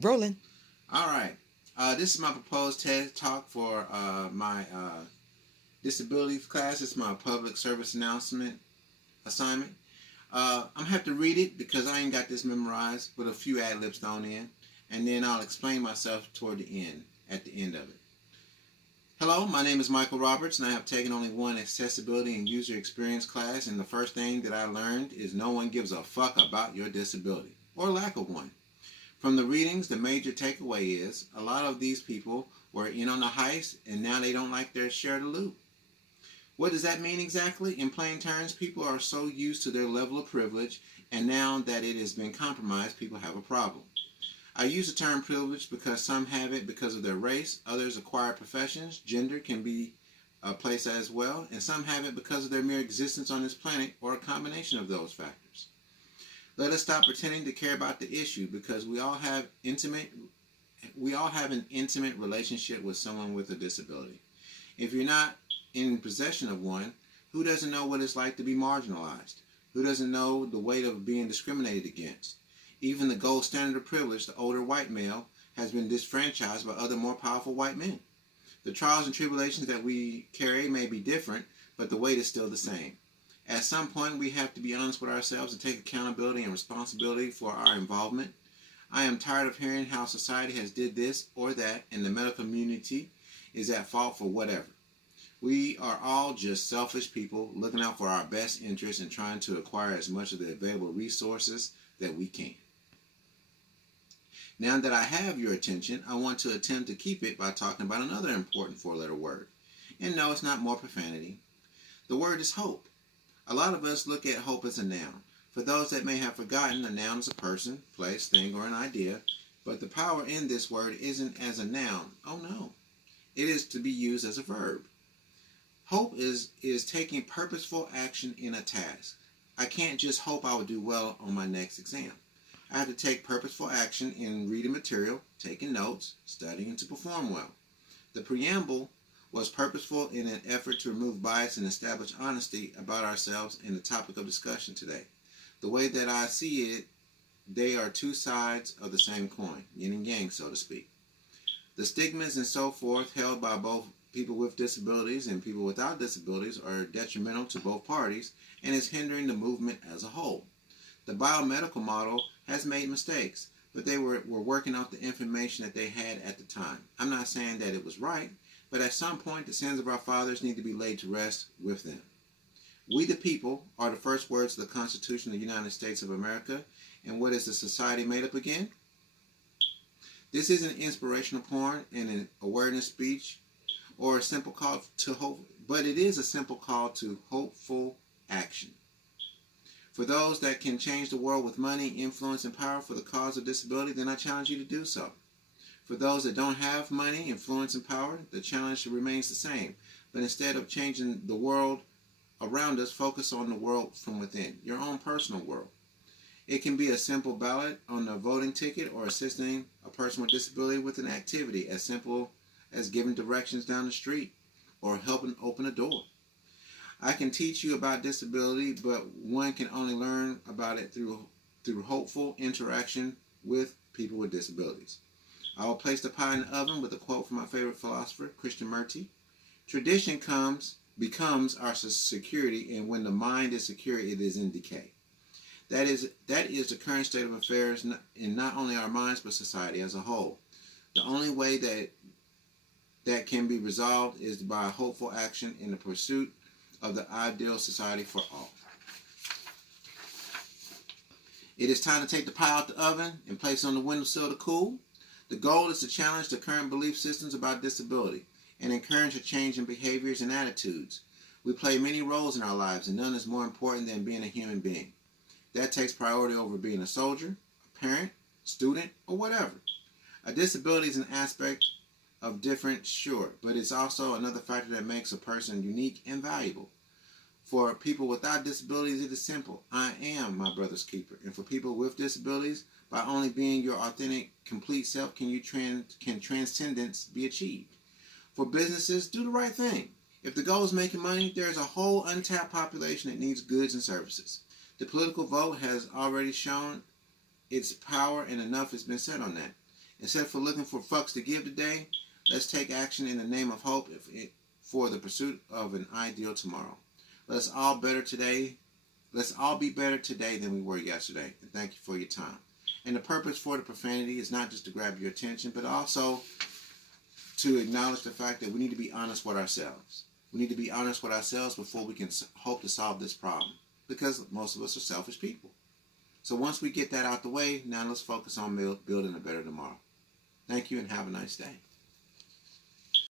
Rolling. All right. This is my proposed TED Talk for my disability class. It's my public service announcement assignment. I'm going to have to read it because I ain't got this memorized, with a few ad libs thrown in, and then I'll explain myself toward the end, at the end of it. Hello, my name is Michael Roberts, and I have taken only one accessibility and user experience class, and the first thing that I learned is no one gives a fuck about your disability, or lack of one. From the readings, the major takeaway is a lot of these people were in on the heist and now they don't like their share of the loot. What does that mean exactly? In plain terms, people are so used to their level of privilege, and now that it has been compromised, people have a problem. I use the term privilege because some have it because of their race, others acquire professions, gender can be a place as well, and some have it because of their mere existence on this planet or a combination of those factors. Let us stop pretending to care about the issue because we all have an intimate relationship with someone with a disability. If you're not in possession of one, who doesn't know what it's like to be marginalized? Who doesn't know the weight of being discriminated against? Even the gold standard of privilege, the older white male, has been disfranchised by other more powerful white men. The trials and tribulations that we carry may be different, but the weight is still the same. At some point, we have to be honest with ourselves and take accountability and responsibility for our involvement. I am tired of hearing how society has did this or that, and the medical community is at fault for whatever. We are all just selfish people looking out for our best interests and trying to acquire as much of the available resources that we can. Now that I have your attention, I want to attempt to keep it by talking about another important four-letter word. And no, it's not more profanity. The word is hope. A lot of us look at hope as a noun. For those that may have forgotten, a noun is a person, place, thing, or an idea, but the power in this word isn't as a noun. Oh no. It is to be used as a verb. Hope is taking purposeful action in a task. I can't just hope I will do well on my next exam. I have to take purposeful action in reading material, taking notes, studying to perform well. The preamble was purposeful in an effort to remove bias and establish honesty about ourselves in the topic of discussion today. The way that I see it, they are two sides of the same coin, yin and yang, so to speak. The stigmas and so forth held by both people with disabilities and people without disabilities are detrimental to both parties and is hindering the movement as a whole. The biomedical model has made mistakes, but they were working out the information that they had at the time. I'm not saying that it was right, but at some point the sins of our fathers need to be laid to rest with them. We the people are the first words of the Constitution of the United States of America, and what is the society made up again? This isn't inspirational porn and an awareness speech or a simple call to hope, but it is a simple call to hopeful action. For those that can change the world with money, influence, and power for the cause of disability, then I challenge you to do so. For those that don't have money, influence, and power, the challenge remains the same. But instead of changing the world around us, focus on the world from within, your own personal world. It can be a simple ballot on a voting ticket or assisting a person with disability with an activity as simple as giving directions down the street or helping open a door. I can teach you about disability, but one can only learn about it through hopeful interaction with people with disabilities. I will place the pie in the oven with a quote from my favorite philosopher, Krishnamurti. Tradition becomes our security, and when the mind is secure, it is in decay. That is the current state of affairs in not only our minds, but society as a whole. The only way that can be resolved is by hopeful action in the pursuit of the ideal society for all. It is time to take the pie out the oven and place it on the windowsill to cool. The goal is to challenge the current belief systems about disability and encourage a change in behaviors and attitudes. We play many roles in our lives, and none is more important than being a human being. That takes priority over being a soldier, a parent, student, or whatever. A disability is an aspect of different, sure, but it's also another factor that makes a person unique and valuable. For people without disabilities, it is simple. I am my brother's keeper. And for people with disabilities, by only being your authentic, complete self can transcendence be achieved. For businesses, do the right thing. If the goal is making money, there is a whole untapped population that needs goods and services. The political vote has already shown its power, and enough has been said on that. Instead of looking for fucks to give today, let's take action in the name of hope for the pursuit of an ideal tomorrow. Let's all better today. Let's all be better today than we were yesterday. And thank you for your time. And the purpose for the profanity is not just to grab your attention, but also to acknowledge the fact that we need to be honest with ourselves. We need to be honest with ourselves before we can hope to solve this problem, because most of us are selfish people. So once we get that out the way, now let's focus on building a better tomorrow. Thank you and have a nice day.